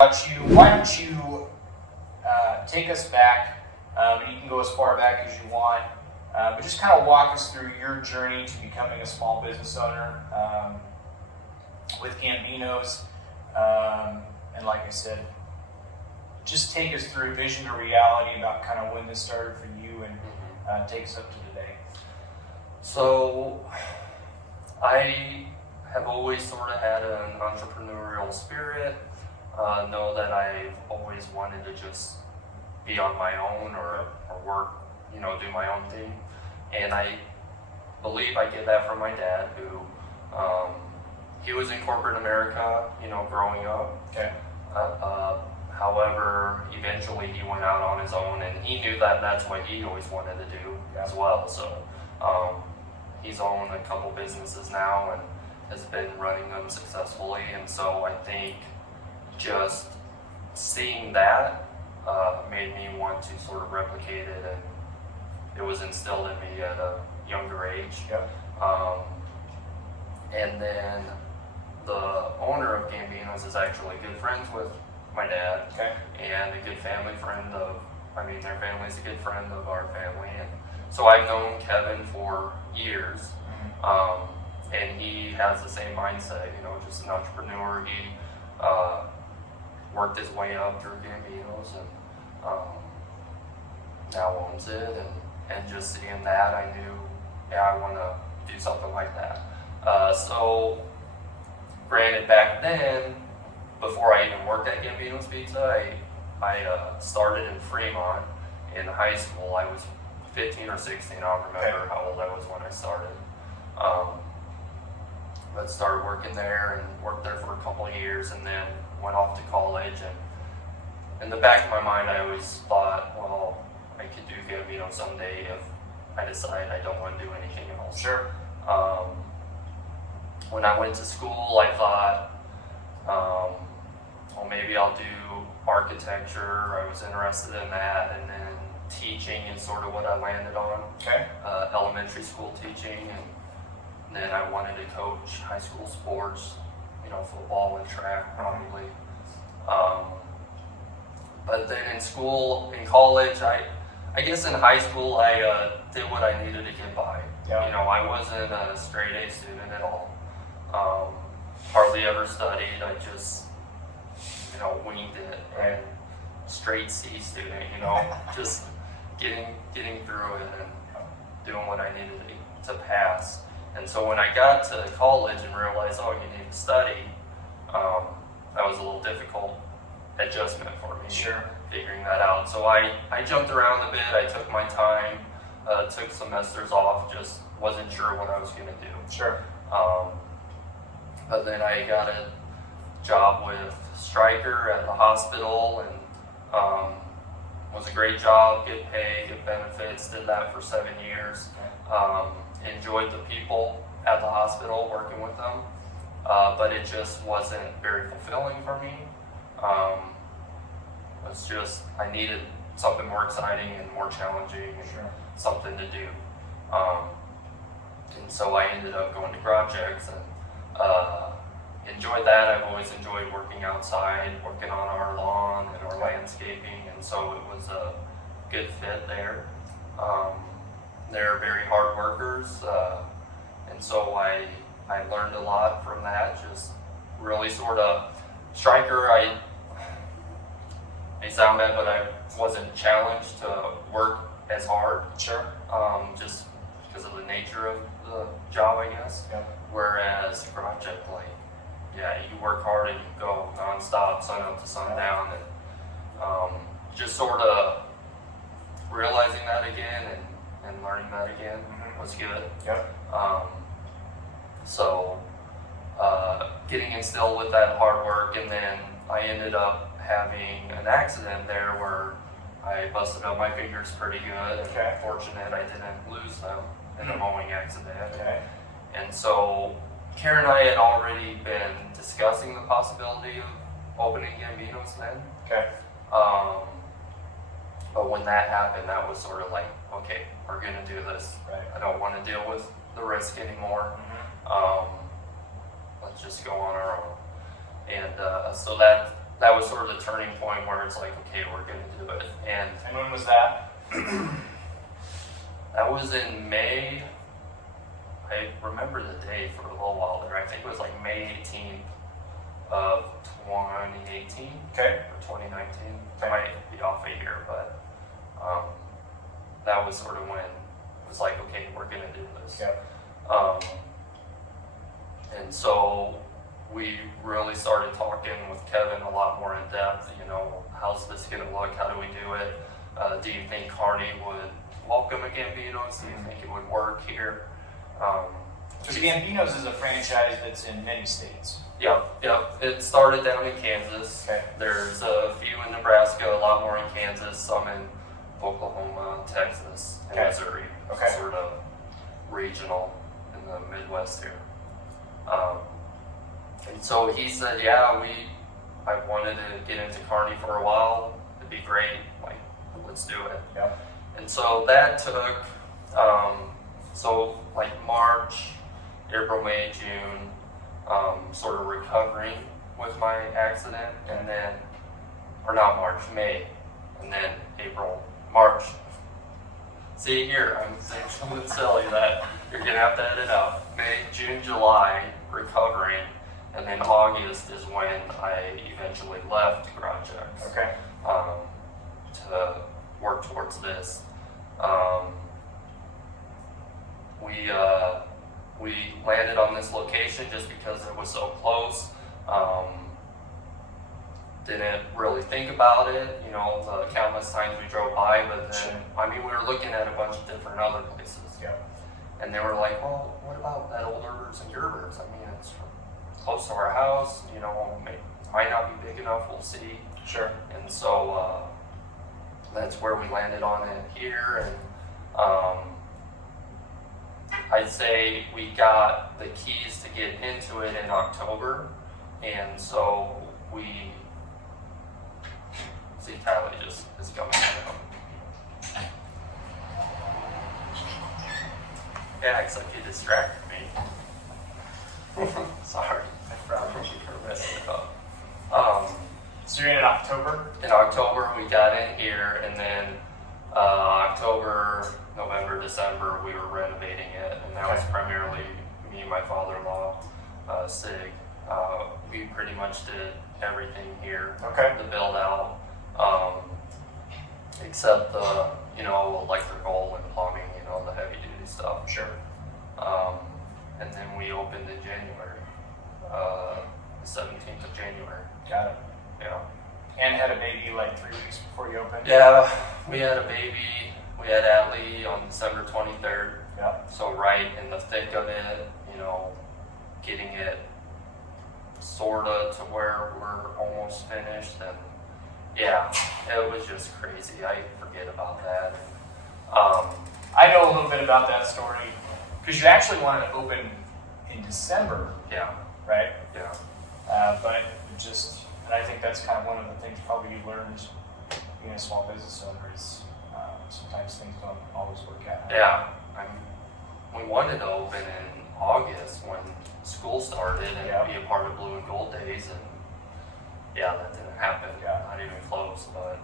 Why don't you take us back, and you can go as far back as you want, but just kind of walk us through your journey to becoming a small business owner with Gambino's, and like I said, just take us through vision to reality about kind of when this started for you and take us up to today. So I have always sort of had an entrepreneurial spirit. Know that I've always wanted to just be on my own or work, do my own thing. And I believe I get that from my dad, who he was in corporate America, growing up. Okay. However, eventually he went out on his own, and he knew that that's what he always wanted to do as well. So he's owned a couple businesses now and has been running them successfully. And so I think just seeing that made me want to sort of replicate it, and it was instilled in me at a younger age. Yep. And then the owner of Gambino's is actually good friends with my dad. Okay. And a good family friend their family's a good friend of our family. And so I've known Kevin for years. And he has the same mindset, just an entrepreneur. He worked his way up through Gambino's and now owns it. And just seeing that, I knew, I want to do something like that. So granted, back then, before I even worked at Gambino's Pizza, I started in Fremont in high school. I was 15 or 16, I don't remember how old I was when I started. But started working there and worked there for a couple of years, and then went off to college. And in the back of my mind, I always thought, well, I could do Gambino someday if I decide I don't want to do anything else. Sure. When I went to school, I thought, well, maybe I'll do architecture. I was interested in that, and then teaching is sort of what I landed on. Okay. Elementary school teaching, and then I wanted to coach high school sports, football and track probably. But then in college, I guess in high school, I did what I needed to get by. Yeah. I wasn't a straight A student at all. Hardly ever studied. I just, winged it. Right. And straight C student, just getting through it and doing what I needed to pass. And so when I got to college and realized, you need to study, that was a little difficult adjustment for me. Sure. Figuring that out. So I jumped around a bit. I took my time, took semesters off, just wasn't sure what I was going to do. Sure. But then I got a job with Stryker at the hospital, and was a great job, good pay, good benefits, did that for 7 years. Enjoyed the people at the hospital, working with them, but it just wasn't very fulfilling for me. It's just, I needed something more exciting and more challenging and something to do. And so I ended up going to projects and enjoyed that. I've always enjoyed working outside, working on our lawn and our landscaping, and so it was a good fit there. They're very hard workers, and so I learned a lot from that. Just really sort of Stryker, I sound bad, but I wasn't challenged to work as hard. Sure. Just because of the nature of the job, I guess. Yep. Whereas project, you work hard and you go nonstop, sun up to sundown, and just sort of realizing that again and learning that again was good. Yep. So getting instilled with that hard work, and then I ended up having an accident there where I busted up my fingers pretty good. Okay. And fortunate I didn't lose them in a mowing accident. Okay. And so Karen and I had already been discussing the possibility of opening Gambino's then. Okay. But when that happened, that was sort of like, okay, we're going to do this. Right. I don't want to deal with the risk anymore. Let's just go on our own. And so that that was sort of the turning point where it's like, okay, we're going to do it. And when was that? that was in May. I remember the day for a little while there. I think it was like May 18th of 2018 Okay. or 2019. Okay. I might be off a year, but that was sort of when it was like, okay, we're going to do this. Yep. And so we really started talking with Kevin a lot more in depth. You know, how's this going to look? How do we do it? Do you think Carney would welcome a Gambino's? Do you think it would work here? Because Gambino's is a franchise that's in many states. Yep. It started down in Kansas. Okay. There's a few in Nebraska, a lot more in Kansas, some in Oklahoma, Texas, and Okay. Missouri. Okay. Sort of regional in the Midwest here. And so he said, yeah, I wanted to get into Carney for a while. It'd be great. Like, let's do it. Yep. And so that took, like March, April, May, June, sort of recovering with my accident, and then, or not March, May, and then April, March. See here, I'm saying something silly that you're gonna have to edit out. May, June, July, recovering, and then August is when I eventually left Projects. Okay. To work towards this. We landed on this location just because it was so close. Didn't really think about it, you know, the countless times we drove by, but then, we were looking at a bunch of different other places. Yeah. And they were like, well, what about that Old Herbers and Gerbers? It's close to our house, you know, might not be big enough, we'll see. Sure. And so that's where we landed on it here. And I'd say we got the keys to get into it in October. And so see, Kylie just is coming down. Yeah, except you distracted me. Sorry, I probably should have messed it up. So you're in October? In October, we got in here, and then October, November, December, we were renovating it, and that was primarily me and my father-in-law, Sig. We pretty much did everything here, Okay. the build out, except the, electrical and plumbing, the heavy duty stuff. Sure. And then we opened in January, 17th of January. Got it. Yeah. And had a baby like 3 weeks before you opened? Yeah, we had a baby. We had Atlee on December 23rd. Yep. So right in the thick of it, getting it sorta to where we're almost finished. And yeah, it was just crazy. I forget about that. I know a little bit about that story because you actually wanted to open in December, Yeah, right? yeah. But it just, and I think that's kind of one of the things probably you learned being a small business owner is sometimes things don't always work out. Yeah, we wanted to open in August when school started and be a part of Blue and Gold Days, and yeah, that didn't happen. Yeah. Not even close. But